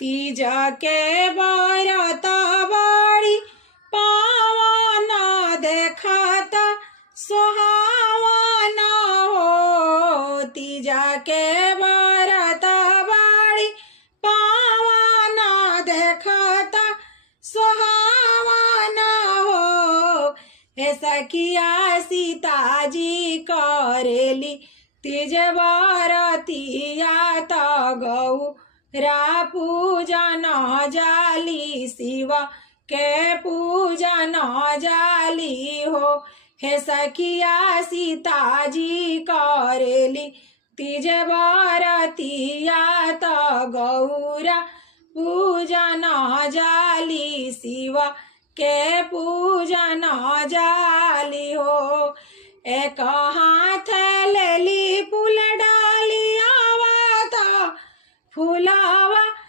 तीज के बरत बड़ी पावन देखत सुहावन हो। तीज के बरत बड़ी पावन देखत सुहावन हो। हे सखिया सीताजी करेली तीज बरतिया त गौरा पूजन जाली शिव के पूजन जाली हो। हे सखिया सीताजी करेली तीज बरतिया त गौरा पूजन जाली शिव के पूजन जाली हो। एक हाथ लेली फूल डालियावा त फूलावा